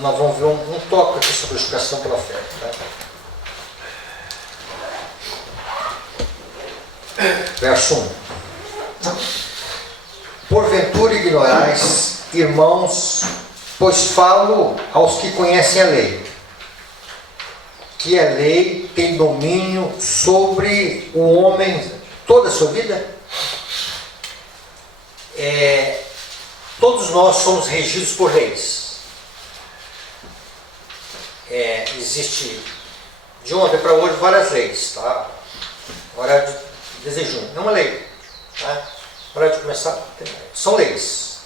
nós vamos ver um toque aqui sobre a justificação pela fé. Tá? Verso 1. Porventura ignorais, irmãos, pois falo aos que conhecem a lei, que a lei tem domínio sobre o homem toda a sua vida? Todos nós somos regidos por leis. Existe de ontem para hoje várias leis, tá? Hora de jejum, não é uma lei, tá? Hora de começar, são leis.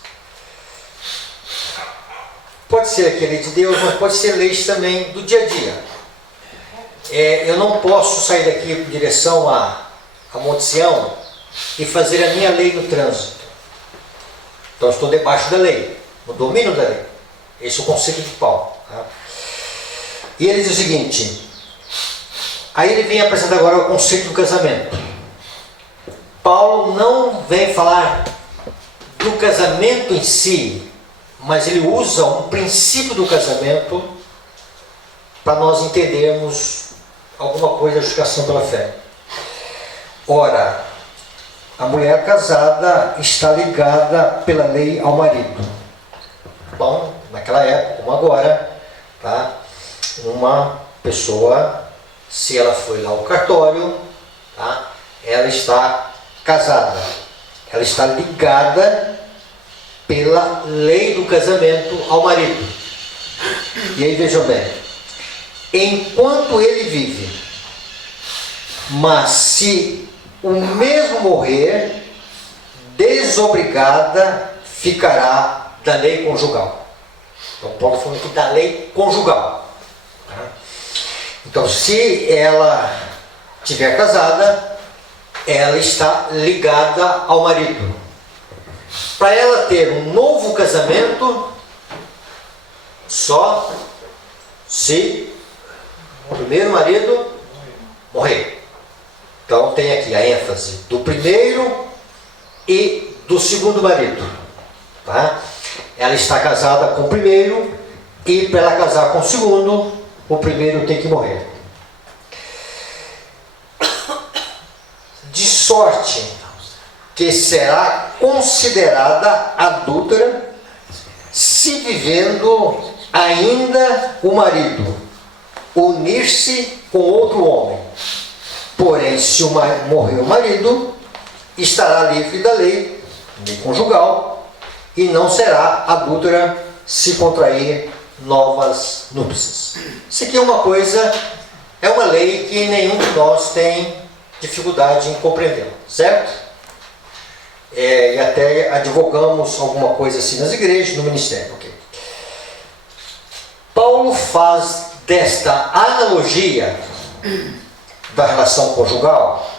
Pode ser aqui a lei de Deus, mas pode ser leis também do dia a dia. Eu não posso sair daqui em direção a Monte Sião e fazer a minha lei no trânsito. Então eu estou debaixo da lei, no domínio da lei. Esse é o conceito de Paulo. Tá? E ele diz o seguinte, aí ele vem apresentar agora o conceito do casamento. Paulo não vem falar do casamento em si, mas ele usa um princípio do casamento para nós entendermos alguma coisa da justificação pela fé. Ora, a mulher casada está ligada pela lei ao marido. Bom, naquela época, como agora, tá? Uma pessoa, se ela foi lá ao cartório, tá? Ela está casada, ela está ligada pela lei do casamento ao marido. E aí vejam bem, enquanto ele vive, mas se o mesmo morrer, desobrigada ficará da lei conjugal. Então Paulo falando aqui da lei conjugal. Então se ela estiver casada, ela está ligada ao marido. Para ela ter um novo casamento, só se o primeiro marido morrer. Então tem aqui a ênfase do primeiro e do segundo marido. Tá? Ela está casada com o primeiro e para ela casar com o segundo, o primeiro tem que morrer. De sorte que será considerada adúltera se vivendo ainda o marido unir-se com outro homem. Porém, se morrer o marido, estará livre da lei conjugal e não será adúltera se contrair novas núpcias. Isso aqui é uma coisa, é uma lei que nenhum de nós tem dificuldade em compreender, certo? E até advogamos alguma coisa assim nas igrejas, no ministério. Okay? Paulo faz desta analogia da relação conjugal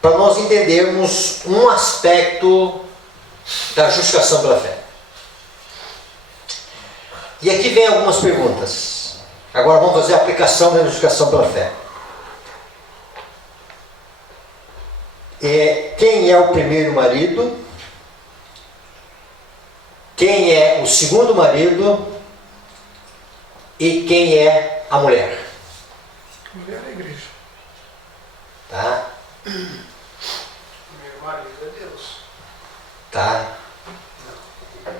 para nós entendermos um aspecto da justificação pela fé. E aqui vem algumas perguntas. Agora vamos fazer a aplicação da justificação pela fé. Quem é o primeiro marido? Quem é o segundo marido? E quem é a mulher? A mulher é a igreja. Tá? O primeiro marido é Deus. Tá?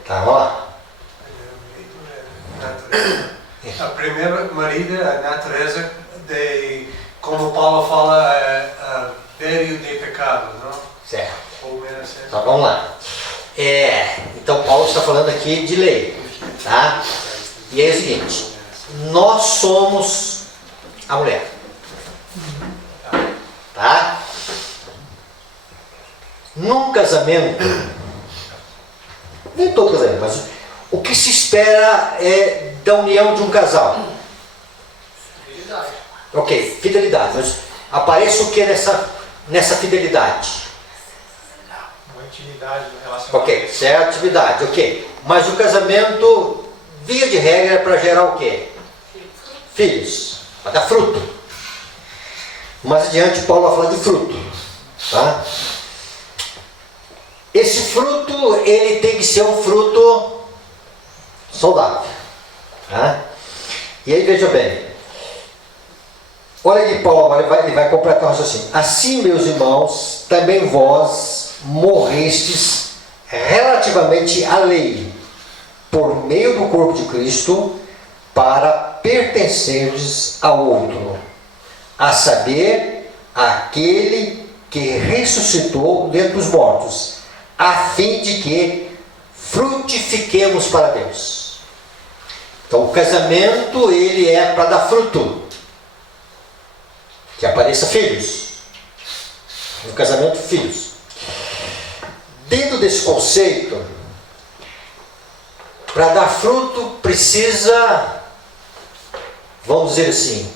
Tá, vamos lá. A primeira marido é a natureza de, como Paulo fala, velho de pecado, não? Certo. Ou merecer. Então vamos lá. Então Paulo está falando aqui de lei. Tá? E é o seguinte. Nós somos a mulher. Tá? Num casamento, nem todo casamento, mas o que se espera é da união de um casal? Fidelidade. Ok, fidelidade. Mas aparece o que nessa fidelidade? Uma intimidade no relacionamento. Ok, certa atividade, ok. Mas o casamento, via de regra, é para gerar o quê? Filhos, para dar fruto. Mais adiante, Paulo vai falar de fruto. Tá? Esse fruto, ele tem que ser um fruto saudável. Tá? E aí veja bem, olha aqui Paulo agora, ele vai completar o raciocínio. Assim, meus irmãos, também vós morrestes relativamente à lei, por meio do corpo de Cristo, para pertencerdes ao outro, a saber, aquele que ressuscitou dentre os mortos, a fim de que frutifiquemos para Deus. Então o casamento, ele é para dar fruto, que apareça filhos. No casamento, filhos. Dentro desse conceito, para dar fruto precisa, vamos dizer assim,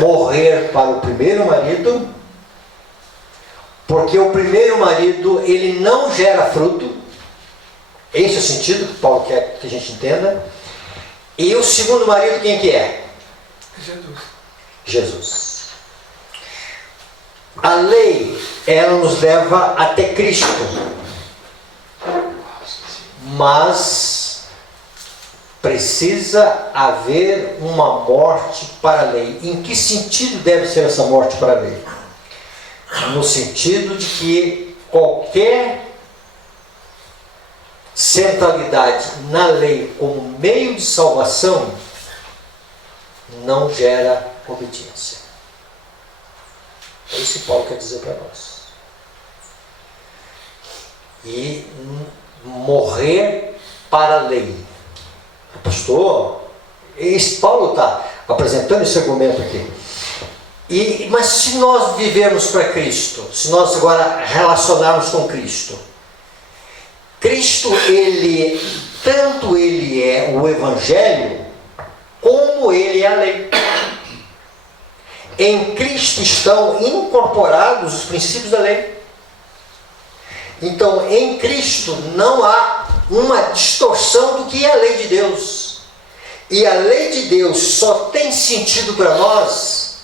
morrer para o primeiro marido, porque o primeiro marido ele não gera fruto. Esse é o sentido que Paulo quer que a gente entenda. E o segundo marido, quem que é? Jesus. Jesus. A lei, ela nos leva até Cristo, mas precisa haver uma morte para a lei. Em que sentido deve ser essa morte para a lei? No sentido de que qualquer centralidade na lei como meio de salvação não gera obediência. É isso que Paulo quer dizer para nós. E morrer para a lei. Pastor, Paulo está apresentando esse argumento aqui. Mas se nós vivermos para Cristo, se nós agora relacionarmos com Cristo, Cristo, tanto ele é o Evangelho, como ele é a lei. Em Cristo estão incorporados os princípios da lei. Então, em Cristo não há uma distorção do que é a lei de Deus. E a lei de Deus só tem sentido para nós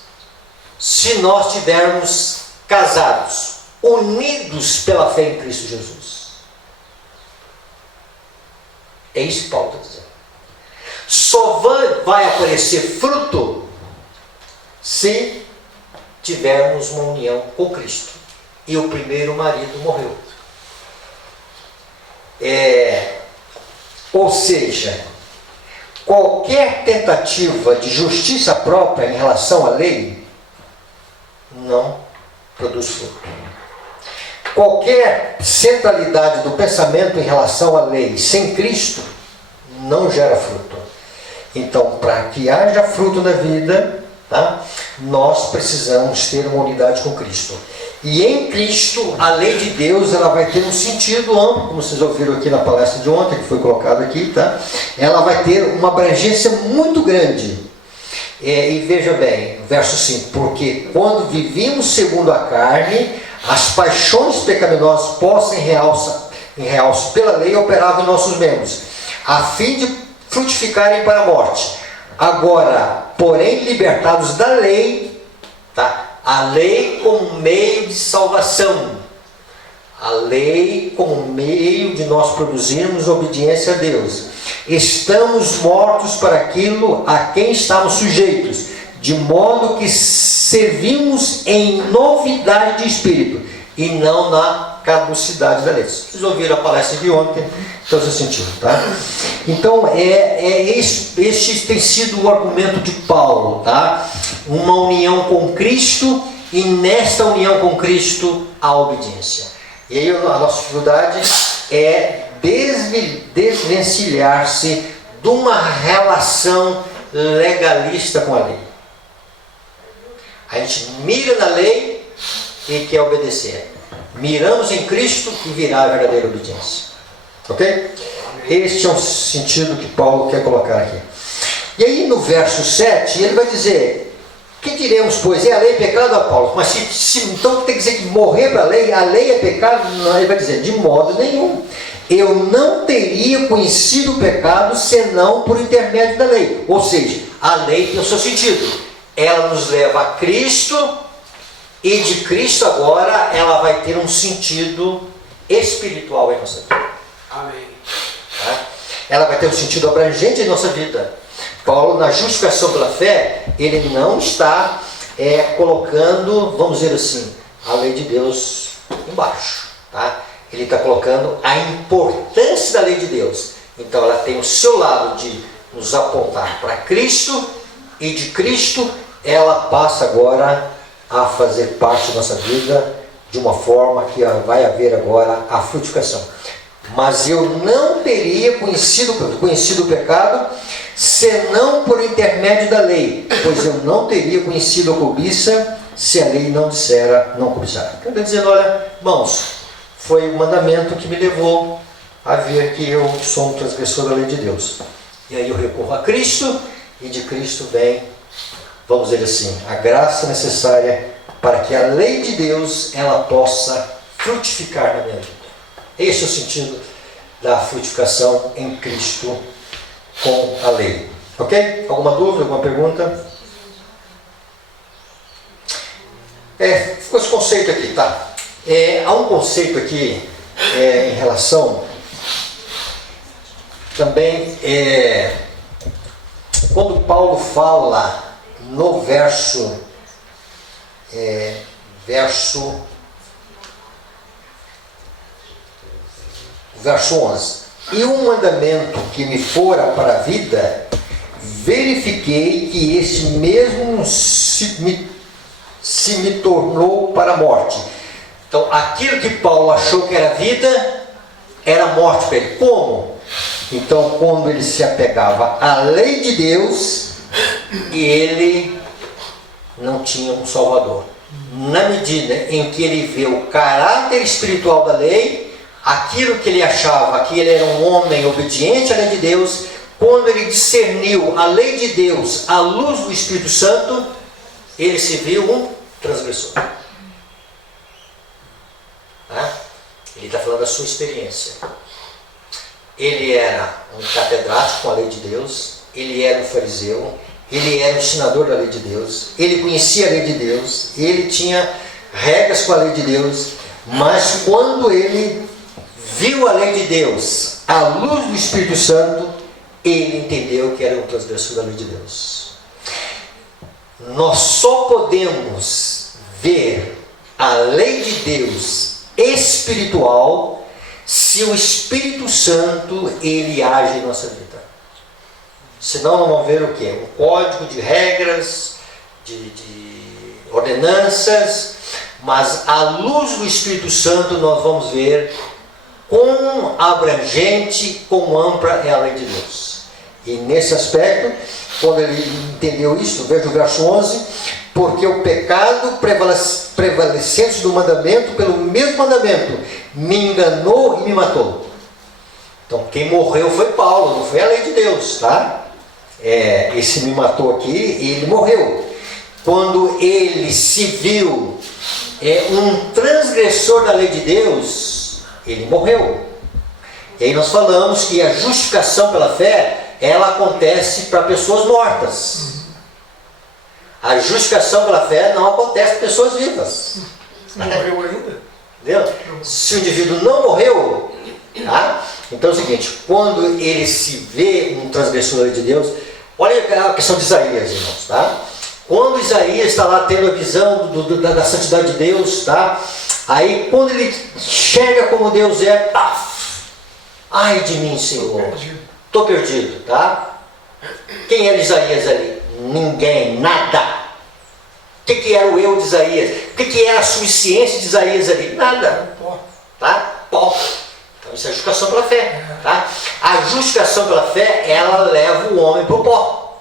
se nós estivermos casados, unidos pela fé em Cristo Jesus. É isso que Paulo está dizendo. Só vai aparecer fruto se tivermos uma união com Cristo. E o primeiro marido morreu. Ou seja, qualquer tentativa de justiça própria em relação à lei não produz fruto. Qualquer centralidade do pensamento em relação à lei sem Cristo não gera fruto. Então, para que haja fruto na vida, tá, nós precisamos ter uma unidade com Cristo. E em Cristo, a lei de Deus ela vai ter um sentido amplo, como vocês ouviram aqui na palestra de ontem, que foi colocado aqui, tá? Ela vai ter uma abrangência muito grande. E veja bem, verso 5, porque quando vivíamos segundo a carne, as paixões pecaminosas postas em realce pela lei operavam em nossos membros, a fim de frutificarem para a morte. Agora, porém, libertados da lei, tá? A lei como meio de salvação, a lei como meio de nós produzirmos obediência a Deus. Estamos mortos para aquilo a quem estamos sujeitos, de modo que servimos em novidade de espírito e não na caducidade da lei. Vocês ouviram a palestra de ontem, então você sentiu, tá? Então, este tem sido o argumento de Paulo, tá? Uma união com Cristo, e nesta união com Cristo, a obediência. E aí a nossa dificuldade é desvencilhar-se de uma relação legalista com a lei. A gente mira na lei e quer obedecer. Miramos em Cristo e virá a verdadeira obediência. Ok? Este é o sentido que Paulo quer colocar aqui. E aí no verso 7 ele vai dizer: que diremos, pois? É a lei pecado, a Paulo? Mas então tem que dizer que morrer para a lei é pecado? Não, ele vai dizer, de modo nenhum. Eu não teria conhecido o pecado senão por intermédio da lei. Ou seja, a lei tem o seu sentido. Ela nos leva a Cristo, e de Cristo agora ela vai ter um sentido espiritual em nossa vida. Amém. Tá? Ela vai ter um sentido abrangente em nossa vida. Paulo, na justificação pela fé, ele não está colocando, vamos dizer assim, a lei de Deus embaixo, tá? Ele está colocando a importância da lei de Deus. Então ela tem o seu lado de nos apontar para Cristo, e de Cristo ela passa agora a fazer parte da nossa vida de uma forma que vai haver agora a frutificação. Mas eu não teria conhecido o pecado senão por intermédio da lei, pois eu não teria conhecido a cobiça se a lei não dissera não cobiçar. Então está dizendo, olha, irmãos, foi o mandamento que me levou a ver que eu sou um transgressor da lei de Deus. E aí eu recorro a Cristo, e de Cristo vem, vamos dizer assim, a graça necessária para que a lei de Deus ela possa frutificar na minha vida. Esse é o sentido da frutificação em Cristo com a lei. Ok? Alguma dúvida, alguma pergunta? Ficou esse conceito aqui, tá? Há um conceito aqui em relação também, quando Paulo fala no verso 11: e um mandamento que me fora para a vida, verifiquei que este mesmo se me tornou para a morte. Então aquilo que Paulo achou que era vida, era morte para ele. Como? Então quando ele se apegava à lei de Deus, ele não tinha um Salvador. Na medida em que ele vê o caráter espiritual da lei, aquilo que ele achava que ele era um homem obediente à lei de Deus, quando ele discerniu a lei de Deus à luz do Espírito Santo, ele se viu um transgressor. Ele está falando da sua experiência. Ele era um catedrático com a lei de Deus, ele era um fariseu, ele era um ensinador da lei de Deus, ele conhecia a lei de Deus, ele tinha regras com a lei de Deus, mas quando ele viu a lei de Deus à luz do Espírito Santo, ele entendeu que era um transgressor da lei de Deus. Nós só podemos ver a lei de Deus espiritual se o Espírito Santo ele age em nossa vida. Senão não vamos ver o quê? Um código de regras, de ordenanças, mas à luz do Espírito Santo nós vamos ver quão abrangente, quão ampla é a lei de Deus. E nesse aspecto, quando ele entendeu isso, veja o verso 11: porque o pecado prevalecente do mandamento, pelo mesmo mandamento, me enganou e me matou. Então quem morreu foi Paulo, não foi a lei de Deus, tá? Esse me matou aqui, ele morreu. Quando ele se viu um transgressor da lei de Deus, ele morreu. E aí nós falamos que a justificação pela fé, ela acontece para pessoas mortas. A justificação pela fé não acontece para pessoas vivas. Não morreu ainda? Entendeu? Se o indivíduo não morreu, tá? Então é o seguinte, quando ele se vê um transgressor da lei de Deus, olha a questão de Isaías, irmãos, tá? Quando Isaías está lá tendo a visão da santidade de Deus, tá? Aí quando ele chega como Deus é, paf! Ai de mim, Senhor, estou perdido, tá? Quem era Isaías ali? Ninguém, nada. O que era o eu de Isaías? O que era a suficiência de Isaías ali? Nada, tá? Pó. Então isso é a justificação pela fé, tá? A justificação pela fé, ela leva o homem para o pó.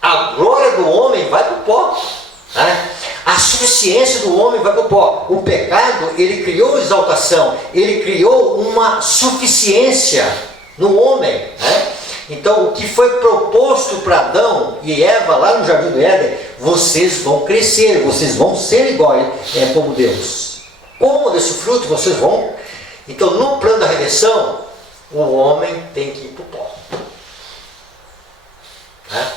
A glória do homem vai para o pó, tá? A suficiência do homem vai para o pó. O pecado, ele criou exaltação, ele criou uma suficiência no homem, né? Então o que foi proposto para Adão e Eva lá no Jardim do Éden, vocês vão crescer, vocês vão ser iguais como Deus. Como desse fruto vocês vão. Então no plano da redenção, o homem tem que ir para o pó. Tá?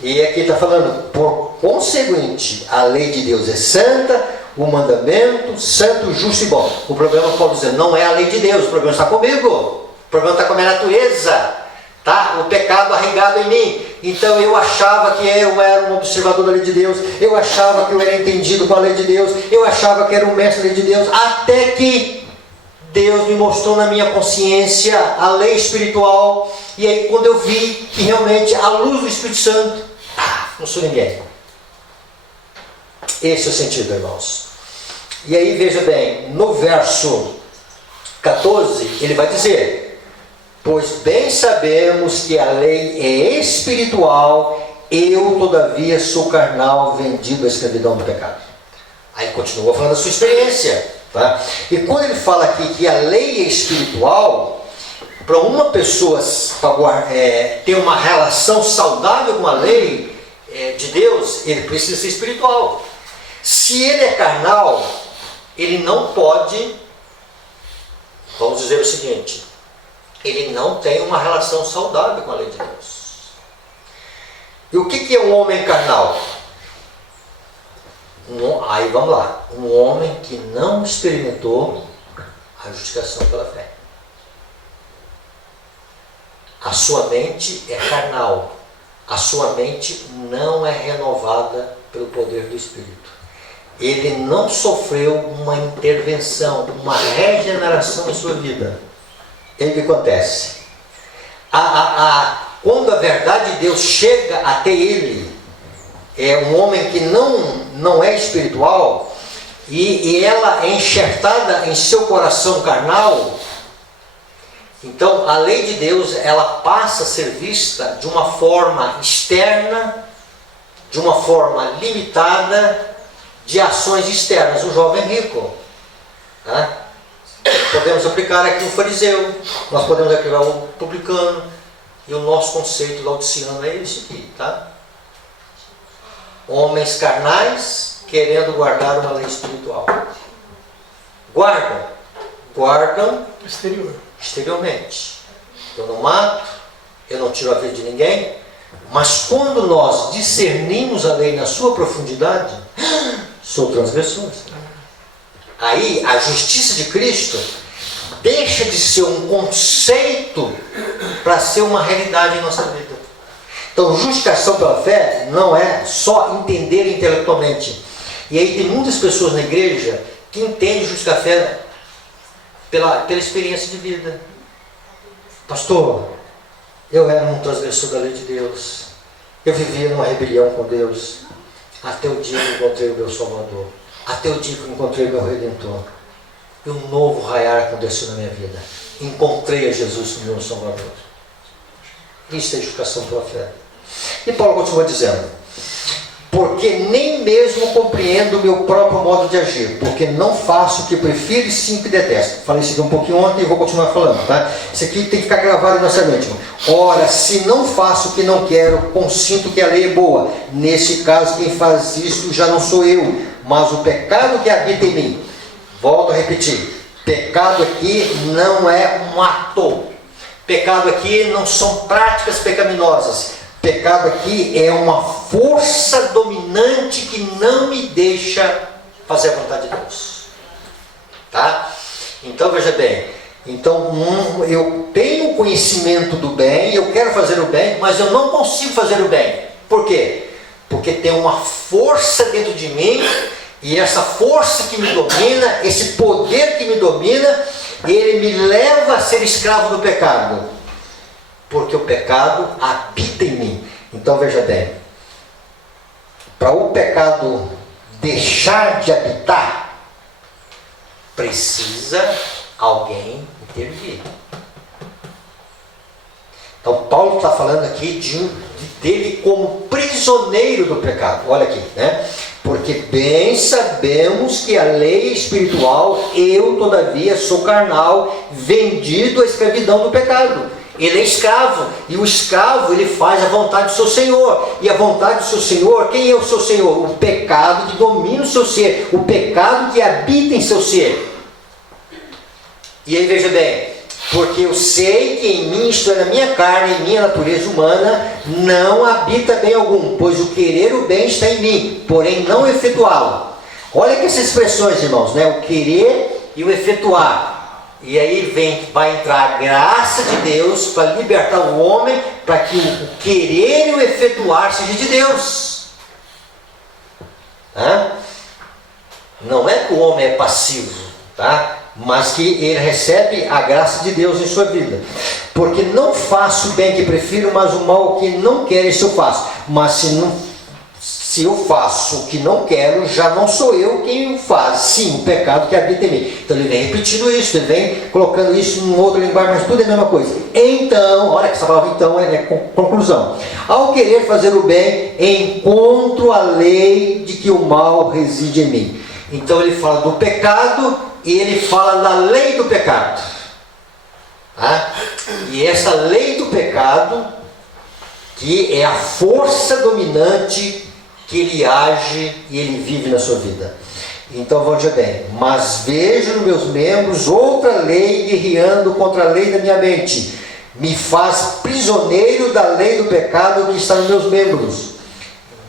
E aqui está falando, por conseguinte, a lei de Deus é santa, o mandamento, santo, justo e bom. O problema, Paulo diz, não é a lei de Deus, o problema está comigo, o problema está com a minha natureza, Tá? O pecado arraigado em mim. Então eu achava que eu era um observador da lei de Deus, eu achava que eu era entendido com a lei de Deus, eu achava que era um mestre da lei de Deus, até que Deus me mostrou na minha consciência a lei espiritual, e aí quando eu vi que realmente a luz do Espírito Santo, não sou ninguém. Esse é o sentido, irmãos. E aí veja bem, no verso 14, ele vai dizer: pois bem sabemos que a lei é espiritual, eu todavia sou carnal, vendido à escravidão do pecado. Aí continua falando da sua experiência, tá? E quando ele fala aqui que a lei é espiritual, para uma pessoa ter uma relação saudável com a lei de Deus, ele precisa ser espiritual. Se ele é carnal, ele não pode, vamos dizer o seguinte, ele não tem uma relação saudável com a lei de Deus. E o que é um homem carnal? Aí vamos lá, um homem que não experimentou a justificação pela fé. A sua mente é carnal, a sua mente não é renovada pelo poder do Espírito. Ele não sofreu uma intervenção, uma regeneração em sua vida. E o que acontece? Quando a verdade de Deus chega até ele, é um homem que não é espiritual, e ela é enxertada em seu coração carnal, então a lei de Deus ela passa a ser vista de uma forma externa, de uma forma limitada, de ações externas. O jovem rico, tá? Podemos aplicar aqui o fariseu, nós podemos aplicar o publicano, e o nosso conceito laodiceano é esse aqui, tá? Homens carnais querendo guardar uma lei espiritual. Guardam exteriormente. Eu não mato, eu não tiro a vida de ninguém, mas quando nós discernimos a lei na sua profundidade, sou transgressor. Aí a justiça de Cristo deixa de ser um conceito para ser uma realidade em nossa vida. Então, justificação pela fé não é só entender intelectualmente. E aí tem muitas pessoas na igreja que entendem justificar a fé pela experiência de vida. Pastor, eu era um transgressor da lei de Deus. Eu vivia numa rebelião com Deus. Até o dia que eu encontrei o meu Salvador. Até o dia que eu encontrei o meu Redentor. E um novo raiar aconteceu na minha vida. Encontrei a Jesus como meu Salvador. Isso é justificação pela fé. E Paulo continua dizendo: porque nem mesmo compreendo o meu próprio modo de agir, porque não faço o que prefiro e sim o que detesto. Falei isso aqui um pouquinho ontem e vou continuar falando, tá? Isso aqui tem que ficar gravado na nossa mente. Ora, se não faço o que não quero, consinto que a lei é boa. Nesse caso, quem faz isso já não sou eu, mas o pecado que habita em mim. Volto a repetir: pecado aqui não é um ato. Pecado aqui não são práticas pecaminosas. Pecado aqui é uma força dominante que não me deixa fazer a vontade de Deus. Tá? Então veja bem. Então eu tenho conhecimento do bem, eu quero fazer o bem, mas eu não consigo fazer o bem. Por quê? Porque tem uma força dentro de mim, e essa força que me domina, esse poder que me domina, ele me leva a ser escravo do pecado. Porque o pecado habita em mim. Então veja bem, para o pecado deixar de habitar, precisa alguém intervir. Então Paulo está falando aqui dele como prisioneiro do pecado. Olha aqui, né? Porque bem sabemos que a lei espiritual, eu todavia sou carnal, vendido à escravidão do pecado. Ele é escravo, e o escravo ele faz a vontade do seu Senhor. E a vontade do seu Senhor, quem é o seu Senhor? O pecado que domina o seu ser, o pecado que habita em seu ser. E aí veja bem, porque eu sei que em mim, isto é, na minha carne, em minha natureza humana, não habita bem algum, pois o querer o bem está em mim, porém não efetuá-lo. Olha que essas expressões, irmãos, né? O querer e o efetuar. E aí vai entrar a graça de Deus para libertar o homem, para que o querer e o efetuar seja de Deus. Tá? Não é que o homem é passivo, tá? Mas que ele recebe a graça de Deus em sua vida. Porque não faço o bem que prefiro, mas o mal que não quero, isso eu faço. Mas se eu faço o que não quero, já não sou eu quem o faz, sim, o pecado que habita em mim. Então ele vem repetindo isso, ele vem colocando isso em outra linguagem, mas tudo é a mesma coisa. Então, olha que essa palavra então é conclusão. Ao querer fazer o bem, encontro a lei de que o mal reside em mim. Então ele fala do pecado e ele fala da lei do pecado. Tá? E essa lei do pecado, que é a força dominante que ele age e ele vive na sua vida. Então veja bem, mas vejo nos meus membros outra lei guerreando contra a lei da minha mente, me faz prisioneiro da lei do pecado que está nos meus membros.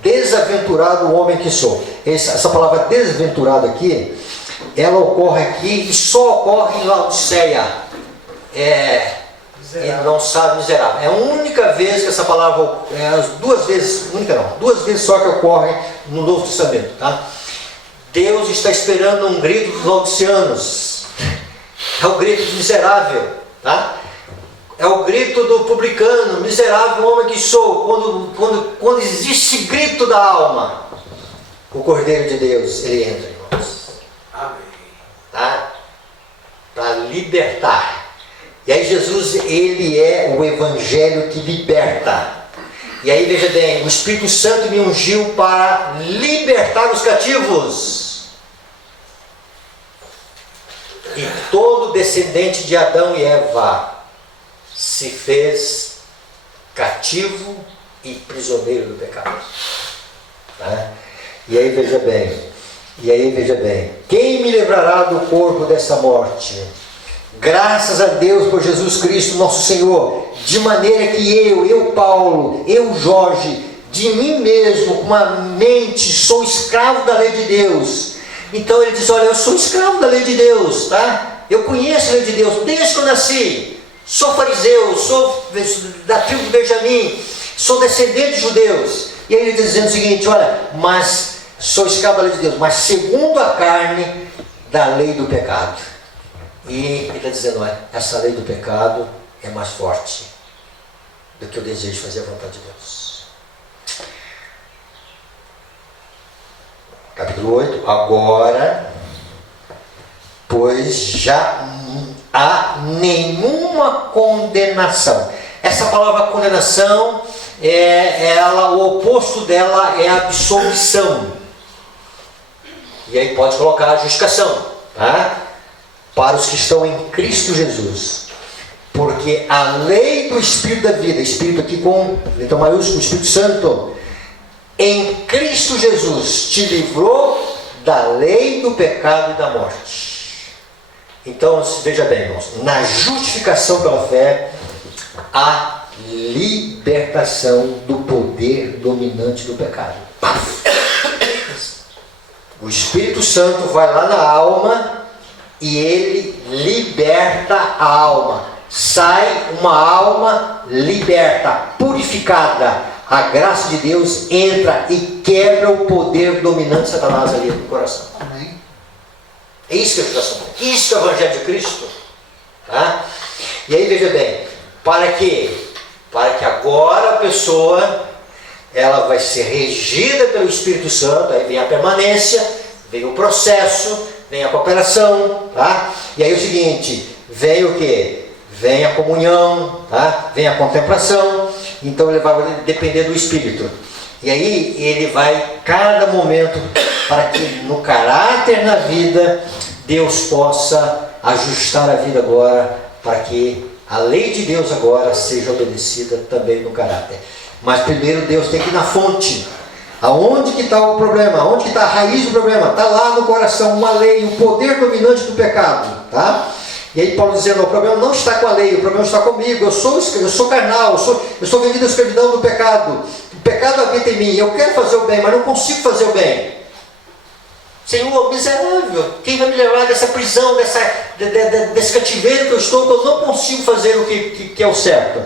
Desaventurado o homem que sou. Essa palavra desventurado aqui, ela ocorre aqui e só ocorre em Laodiceia. E não sabe miserável. É a única vez que essa palavra, duas vezes só que ocorre no Novo Testamento. Tá? Deus está esperando um grito dos laodiceanos. É o grito do miserável. Tá? É o grito do publicano, miserável homem que sou. Quando existe esse grito da alma, o Cordeiro de Deus, ele entra, irmãos. Amém. Tá? Para libertar. E aí Jesus, ele é o evangelho que liberta. E aí veja bem, o Espírito Santo me ungiu para libertar os cativos. E todo descendente de Adão e Eva se fez cativo e prisioneiro do pecado. Tá? E aí veja bem, quem me livrará do corpo dessa morte? Graças a Deus por Jesus Cristo nosso Senhor, de maneira que eu Paulo, eu Jorge, de mim mesmo, com uma mente, sou escravo da lei de Deus. Então ele diz, olha, eu sou escravo da lei de Deus, tá? Eu conheço a lei de Deus desde que eu nasci, sou fariseu, sou da tribo de Benjamim, sou descendente de judeus. E aí ele diz dizendo o seguinte, olha, mas sou escravo da lei de Deus, mas segundo a carne, da lei do pecado. E ele está dizendo, olha, essa lei do pecado é mais forte do que o desejo de fazer a vontade de Deus. Capítulo 8. Agora, pois já há nenhuma condenação. Essa palavra condenação, o oposto dela é a absolvição. E aí pode colocar a justificação, tá? Para os que estão em Cristo Jesus. Porque a lei do Espírito da vida, Espírito aqui com letra maiúsculo, Espírito Santo, em Cristo Jesus te livrou da lei do pecado e da morte. Então, veja bem, irmãos, na justificação pela fé, a libertação do poder dominante do pecado. O Espírito Santo vai lá na alma e ele liberta a alma. Sai uma alma liberta, purificada. A graça de Deus entra e quebra o poder dominante de Satanás ali no coração. Amém. É isso que é a justificação. Isso é o Evangelho de Cristo. Tá? E aí veja bem, para quê? Para que agora a pessoa ela vai ser regida pelo Espírito Santo. Aí vem a permanência, vem o processo, vem a cooperação, tá? E aí é o seguinte, vem o quê? Vem a comunhão, tá? Vem a contemplação. Então ele vai depender do Espírito. E aí ele vai, cada momento, para que no caráter na vida, Deus possa ajustar a vida agora, para que a lei de Deus agora seja obedecida também no caráter. Mas primeiro Deus tem que ir na fonte. Aonde que está o problema? Aonde que está a raiz do problema? Está lá no coração, uma lei, o poder dominante do pecado, tá? E aí Paulo dizendo, o problema não está com a lei, o problema está comigo, eu sou carnal, eu sou vendido à escravidão do pecado. O pecado habita em mim, eu quero fazer o bem, mas não consigo fazer o bem. Senhor, miserável, quem vai me levar dessa prisão, desse cativeiro que eu estou, que eu não consigo fazer o que é o certo?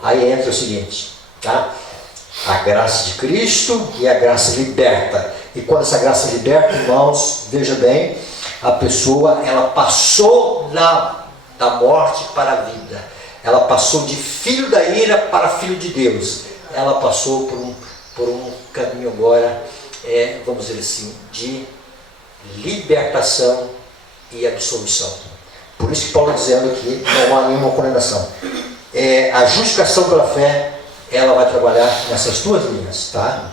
Aí entra o seguinte, tá? A graça de Cristo e a graça liberta. E quando essa graça liberta, irmãos, veja bem, a pessoa, ela passou da morte para a vida. Ela passou de filho da ira para filho de Deus. Ela passou por um caminho agora, vamos dizer assim, de libertação e absolvição. Por isso que Paulo dizendo aqui, não há nenhuma condenação. A justificação pela fé, ela vai trabalhar nessas duas linhas, tá?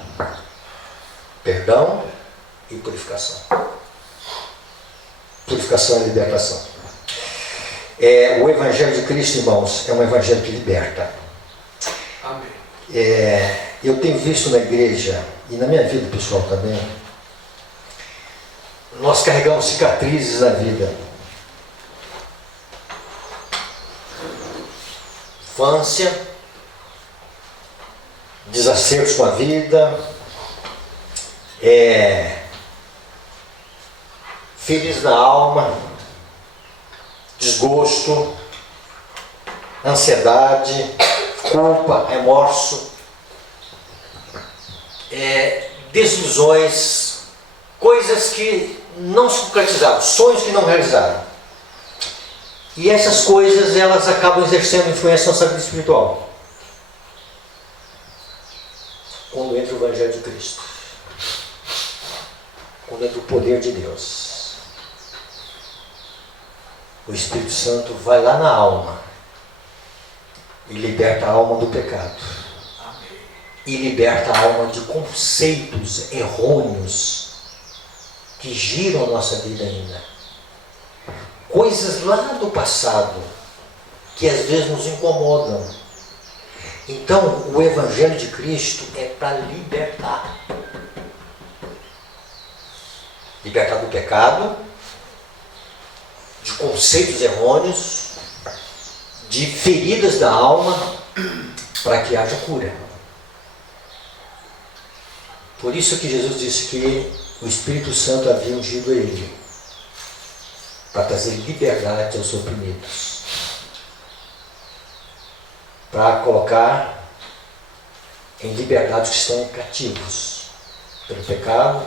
Perdão e purificação. Purificação e libertação. O Evangelho de Cristo, irmãos, é um Evangelho que liberta. Amém. Eu tenho visto na igreja, e na minha vida pessoal também, nós carregamos cicatrizes na vida. Infância, desacertos com a vida, feridas na alma, desgosto, ansiedade, culpa, remorso, desilusões, coisas que não se concretizaram, sonhos que não realizaram. E essas coisas, elas acabam exercendo influência na nossa vida espiritual. Quando entra o Evangelho de Cristo, quando entra o poder de Deus, o Espírito Santo vai lá na alma e liberta a alma do pecado. E liberta a alma de conceitos errôneos que giram a nossa vida ainda. Coisas lá do passado que às vezes nos incomodam. Então, o Evangelho de Cristo é para libertar. Libertar do pecado, de conceitos errôneos, de feridas da alma, para que haja cura. Por isso que Jesus disse que o Espírito Santo havia ungido ele, para trazer liberdade aos oprimidos, para colocar em liberdade os que estão cativos pelo pecado,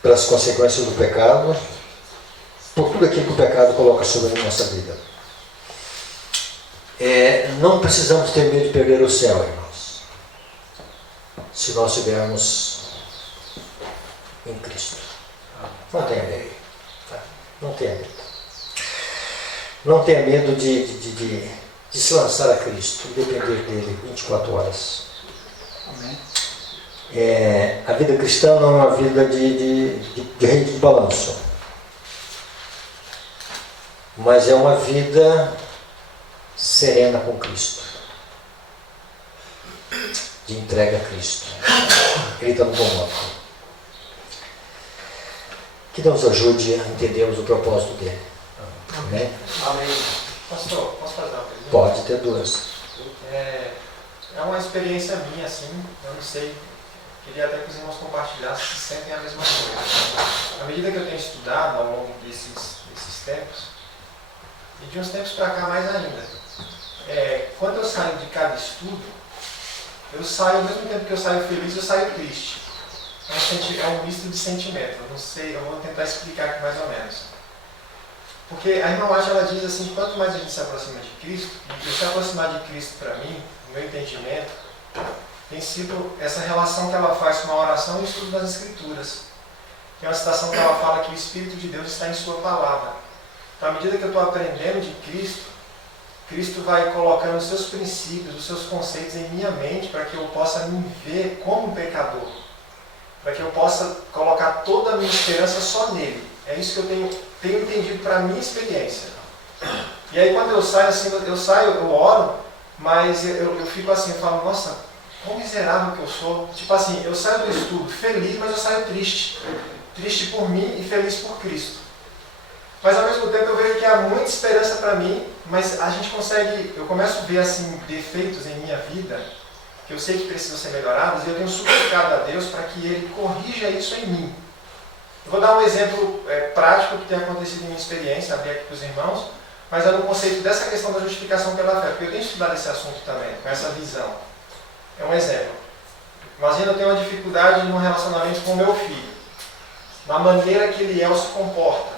pelas consequências do pecado, por tudo aquilo que o pecado coloca sobre a nossa vida. Não precisamos ter medo de perder o céu, irmãos, se nós estivermos em Cristo. Não tenha medo. Não tenha medo. Não tenha medo de se lançar a Cristo e depender dele 24 horas. Amém. A vida cristã não é uma vida de rede de balanço, mas é uma vida serena com Cristo, de entrega a Cristo. Ele está no comando. Que Deus nos ajude a entendermos o propósito dele. Amém? Amém. Pastor, posso fazer uma pergunta? Pode ter duas. É uma experiência minha, assim, eu não sei. Queria até que os irmãos compartilhassem se sentem a mesma coisa. À medida que eu tenho estudado ao longo desses tempos, e de uns tempos para cá mais ainda, quando eu saio de cada estudo, eu saio, ao mesmo tempo que eu saio feliz, eu saio triste. É um misto de sentimento. Eu não sei, eu vou tentar explicar aqui mais ou menos. Porque a irmã Márcia, ela diz assim, que quanto mais a gente se aproxima de Cristo, e se aproximar de Cristo para mim, no meu entendimento, tem sido essa relação que ela faz com a oração e o estudo das Escrituras. Tem uma citação que ela fala que o Espírito de Deus está em sua palavra. Então, à medida que eu estou aprendendo de Cristo, Cristo vai colocando os seus princípios, os seus conceitos em minha mente para que eu possa me ver como pecador. Para que eu possa colocar toda a minha esperança só nele. É isso que eu tenho entendido para a minha experiência. E aí quando eu saio, assim, eu oro, mas eu fico assim, eu falo, nossa, quão miserável que eu sou. Tipo assim, eu saio do estudo feliz, mas eu saio triste. Triste por mim e feliz por Cristo. Mas ao mesmo tempo eu vejo que há muita esperança para mim, mas a gente consegue, eu começo a ver assim, defeitos em minha vida, que eu sei que precisam ser melhoradas, e eu tenho suplicado a Deus para que Ele corrija isso em mim. Eu vou dar um exemplo prático que tem acontecido em minha experiência, abrir aqui para os irmãos, mas é no conceito dessa questão da justificação pela fé, porque eu tenho estudado esse assunto também, com essa visão. É um exemplo. Imagina eu tenho uma dificuldade no relacionamento com o meu filho, na maneira que ele se comporta.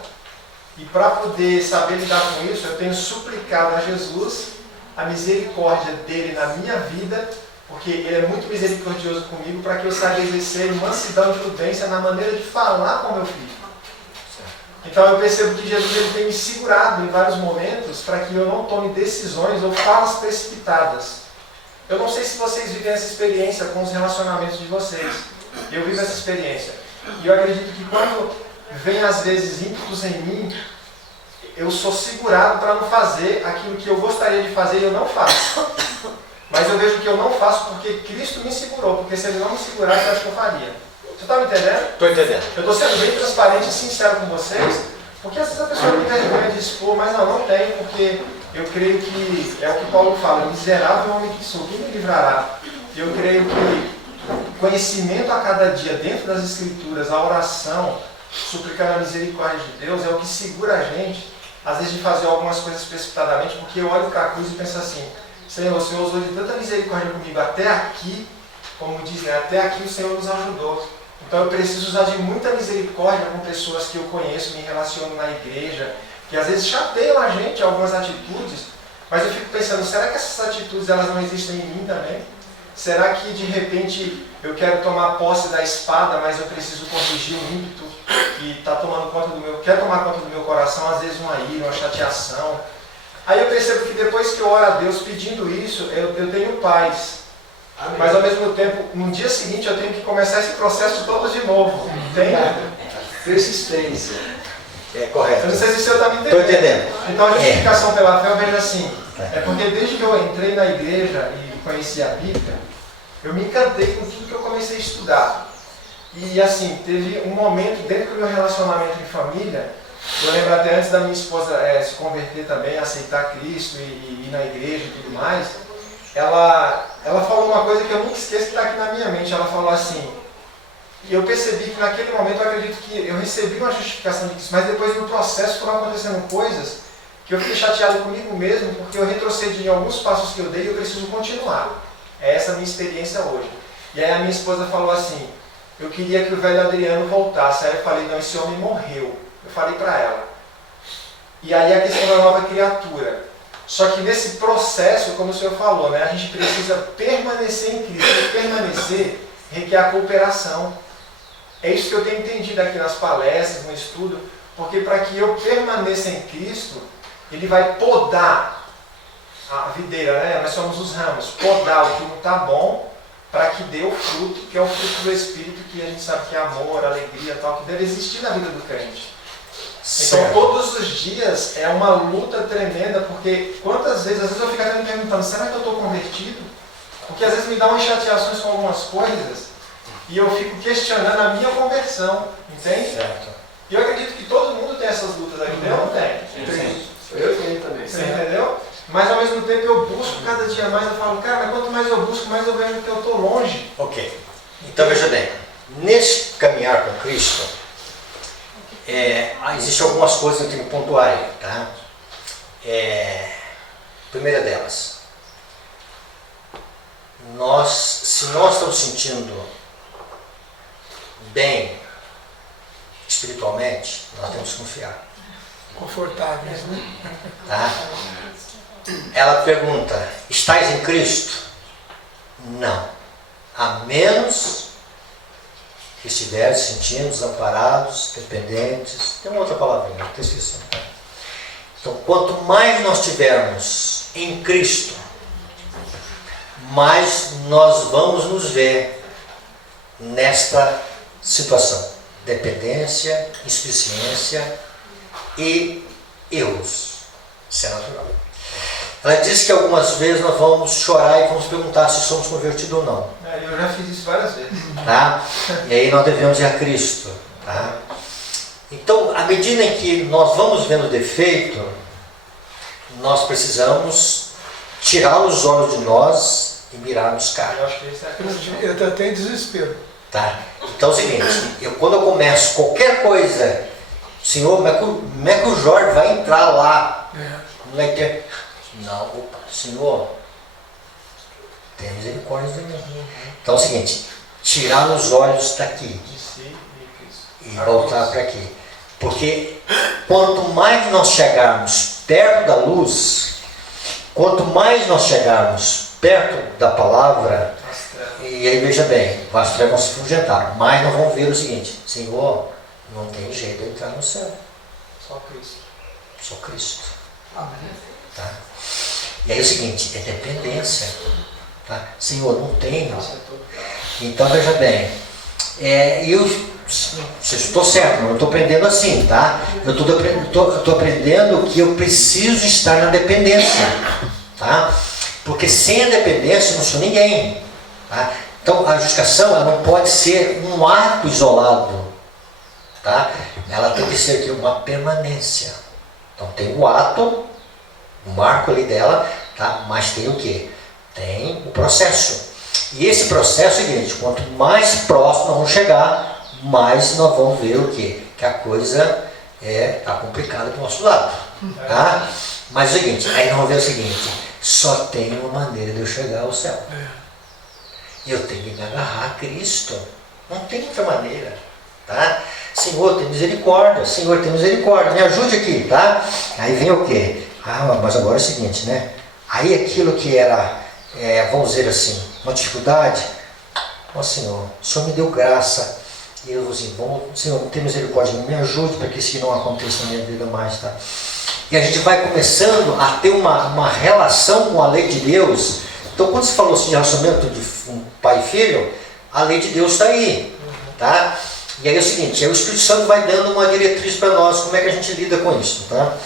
E para poder saber lidar com isso, eu tenho suplicado a Jesus a misericórdia dele na minha vida, porque ele é muito misericordioso comigo, para que eu saiba exercer mansidão e prudência na maneira de falar com meu filho. Então eu percebo que Jesus ele tem me segurado em vários momentos para que eu não tome decisões ou falas precipitadas. Eu não sei se vocês vivem essa experiência com os relacionamentos de vocês. Eu vivo essa experiência. E eu acredito que quando vem às vezes ímpetos em mim, eu sou segurado para não fazer aquilo que eu gostaria de fazer e eu não faço. Mas eu vejo que eu não faço porque Cristo me segurou, porque se Ele não me segurasse, eu acho que eu faria. Você está me entendendo? Estou entendendo. Eu estou sendo bem transparente e sincero com vocês, porque às vezes a pessoa tem vergonha de expor, mas não tem, porque eu creio que é o que Paulo fala, miserável homem que sou, quem me livrará? Eu creio que conhecimento a cada dia dentro das Escrituras, a oração, suplicando a misericórdia de Deus, é o que segura a gente, às vezes, de fazer algumas coisas precipitadamente, porque eu olho para a cruz e penso assim, Senhor, o Senhor usou de tanta misericórdia comigo até aqui, como diz, né? Até aqui o Senhor nos ajudou. Então eu preciso usar de muita misericórdia com pessoas que eu conheço, me relaciono na igreja, que às vezes chateiam a gente algumas atitudes, mas eu fico pensando, será que essas atitudes elas não existem em mim também? Será que de repente eu quero tomar posse da espada, mas eu preciso corrigir o ímpeto que está tomando conta do meu, quer tomar conta do meu coração, às vezes uma ira, uma chateação. Aí eu percebo que depois que eu oro a Deus pedindo isso, eu tenho paz. Amém. Mas ao mesmo tempo, no dia seguinte eu tenho que começar esse processo todo de novo. Entende? Persistência. É correto. Eu não sei se o senhor está me entendendo. Estou entendendo. Então a justificação pela fé eu vejo assim, é porque desde que eu entrei na igreja e conheci a Bíblia, eu me encantei com tudo que eu comecei a estudar. E assim, teve um momento dentro do meu relacionamento em família, eu lembro até antes da minha esposa se converter também, aceitar Cristo e ir na igreja e tudo mais, ela falou uma coisa que eu nunca esqueço que está aqui na minha mente. Ela falou assim, e eu percebi que naquele momento eu acredito que eu recebi uma justificação de Cristo, mas depois no processo foram acontecendo coisas que eu fiquei chateado comigo mesmo, porque eu retrocedi em alguns passos que eu dei e eu preciso continuar. É essa a minha experiência hoje. E aí a minha esposa falou assim, eu queria que o velho Adriano voltasse. Aí eu falei, não, esse homem morreu. Eu falei para ela. E aí a questão da nova criatura. Só que nesse processo, como o senhor falou, né, a gente precisa permanecer em Cristo. E permanecer requer a cooperação. É isso que eu tenho entendido aqui nas palestras, no estudo, porque para que eu permaneça em Cristo, Ele vai podar a videira, né? Nós somos os ramos, podar o que não está bom, para que dê o fruto, que é o fruto do Espírito, que a gente sabe que é amor, alegria, tal, que deve existir na vida do crente. Então todos os dias é uma luta tremenda, porque quantas vezes, às vezes eu fico até me perguntando, será que eu estou convertido? Porque às vezes me dá umas chateações com algumas coisas, e eu fico questionando a minha conversão, entende? Certo. E eu acredito que todo mundo tem essas lutas aqui, eu não tenho. Sim. Eu tenho também. Você entendeu? Mas ao mesmo tempo eu busco cada dia mais, eu falo, cara, mas quanto mais eu busco, mais eu vejo que eu estou longe. Ok. Então veja bem, nesse caminhar com Cristo, existem algumas coisas que eu tenho que pontuar aí, tá? Primeira delas, se nós estamos sentindo bem espiritualmente, nós temos que confiar. Confortáveis, né? Tá? Ela pergunta, estais em Cristo? Não. A menos que estiveres sentindo desamparados, dependentes. Tem uma outra palavrinha, não estou esquecendo. Então, quanto mais nós tivermos em Cristo, mais nós vamos nos ver nesta situação. Dependência, insuficiência e erros. Isso é natural. Ela disse que algumas vezes nós vamos chorar e vamos perguntar se somos convertidos ou não. Eu já fiz isso várias vezes. Tá? E aí nós devemos ir a Cristo. Tá? Então, à medida em que nós vamos vendo defeito, nós precisamos tirar os olhos de nós e mirar nos caras. Eu acho que esse é a questão. Eu até tenho desespero. Tá? Então é o seguinte, quando eu começo qualquer coisa, Senhor, como é que o Jorge vai entrar lá? Não é que... Não, opa, Senhor, tem misericórdia de mim. Então é o seguinte, tirar os olhos daqui De si e Cristo. e voltar para aqui. Porque quanto mais nós chegarmos perto da luz, quanto mais nós chegarmos perto da palavra, As trevas. e aí veja bem, as trevas vão se fugentar, mas nós vamos ver o seguinte, Senhor, não tem jeito de entrar no céu, Só Cristo. só Cristo. Amém. Tá? E aí é o seguinte, é dependência. Tá? Senhor, não tenho. Isso é todo. Então veja bem, estou certo, não estou aprendendo assim, tá? Eu estou aprendendo que eu preciso estar na dependência, tá? Porque sem a dependência eu não sou ninguém, tá? Então a justificação ela não pode ser um ato isolado, tá? Ela tem que ser aqui uma permanência. Então tem o ato, o marco ali dela, tá? Mas tem o quê? Tem o processo. E esse processo é o seguinte, quanto mais próximo nós vamos chegar, mais nós vamos ver o quê? Que a coisa está complicada do nosso lado. Tá? Mas é o seguinte, aí nós vamos ver o seguinte, só tem uma maneira de eu chegar ao céu. Eu tenho que me agarrar a Cristo. Não tem outra maneira. Tá? Senhor, tem misericórdia. Senhor, tem misericórdia. Me ajude aqui, tá? Aí vem o quê? Ah, mas agora é o seguinte, né? Aí aquilo que era, vamos dizer assim, uma dificuldade, ó Senhor, o Senhor me deu graça. E eu vou assim, Senhor, tem misericórdia, me ajude para que isso não aconteça na minha vida mais, tá? E a gente vai começando a ter uma relação com a lei de Deus. Então, quando se falou assim, de relacionamento de um pai e filho, a lei de Deus está aí, tá? E aí é o seguinte, aí o Espírito Santo vai dando uma diretriz para nós, como é que a gente lida com isso, tá?